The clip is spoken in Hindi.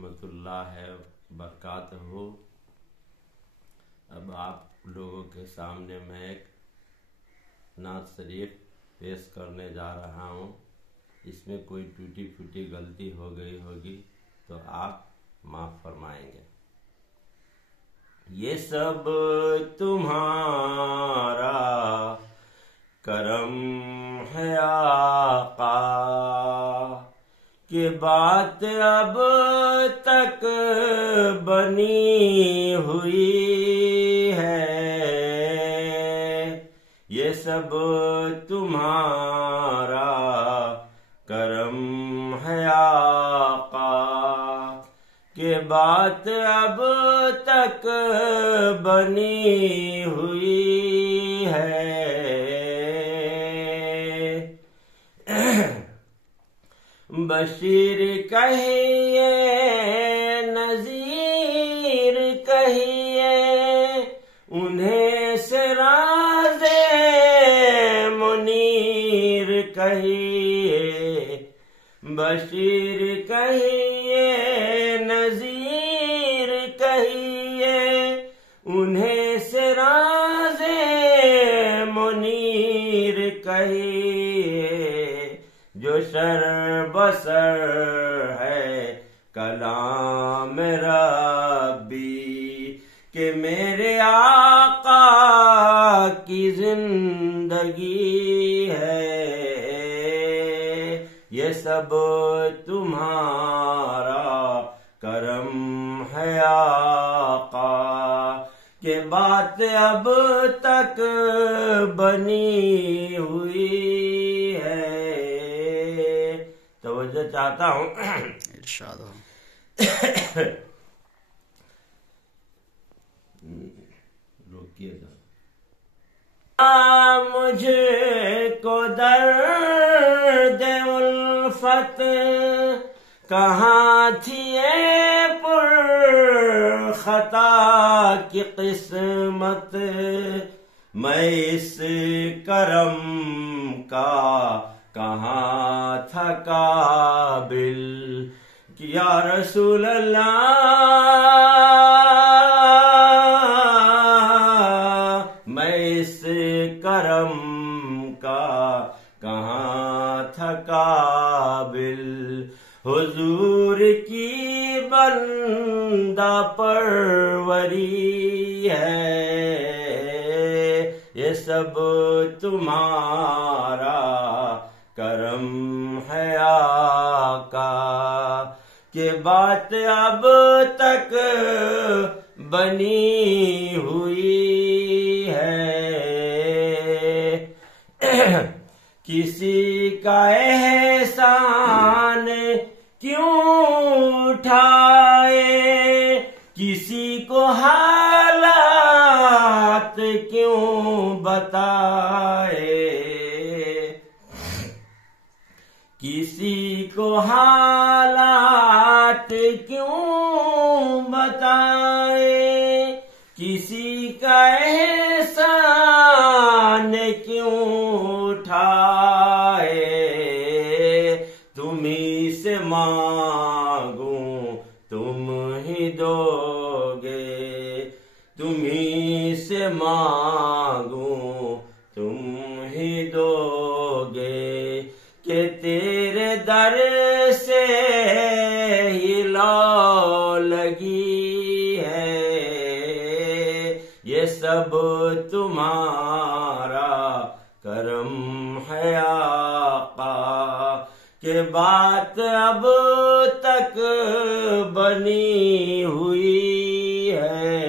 रहमतुल्लाह बरकातहू। अब आप लोगों के सामने मैं एक नात शरीफ पेश करने जा रहा हूँ। इसमें कोई टूटी फूटी गलती हो गई होगी तो आप माफ़ फरमाएंगे। ये सब तुम्हारा करम है आका, कि बात अब तक बनी हुई है। ये सब तुम्हारा करम है आका, कि बात अब तक बनी हुई है। बशीर कहिए नज़ीर कहिए, उन्हें सिराजे मुनीर कहिए। बशीर कहिए नज़ीर कहिए, उन्हें सिराजे मुनीर कहिए। जो शर बसर है कलाम रब्बी, कि मेरे आका की जिंदगी है। ये सब तुम्हारा करम है आका, कि बात अब तक बनी हुई है। तवज्जो चाहता हूँ। इरशाद हो। रोकिए मुझको दर्द उल्फत कहाँ थी ये पुर खता की किस्मत। मैं इस करम का कहाँ था काबिल, या रसूल अल्लाह। मैं इस करम का कहाँ था काबिल, हुजूर की बंदा परवरी है। ये सब तुम्हारा करम है आका, कि बात अब तक बनी हुई है। किसी का एहसान क्यों उठाए, किसी को हालात क्यों बताए। किसी को हालात क्यों बताए, किसी का एहसान क्यों उठाए। तुम्ही से मांगूं तुम ही दोगे, तुम्ही से मांगूं तुम ही दोगे। कि तेरे दर से ही लौ लगी है। ये सब तुम्हारा करम है आका, कि बात अब तक बनी हुई है।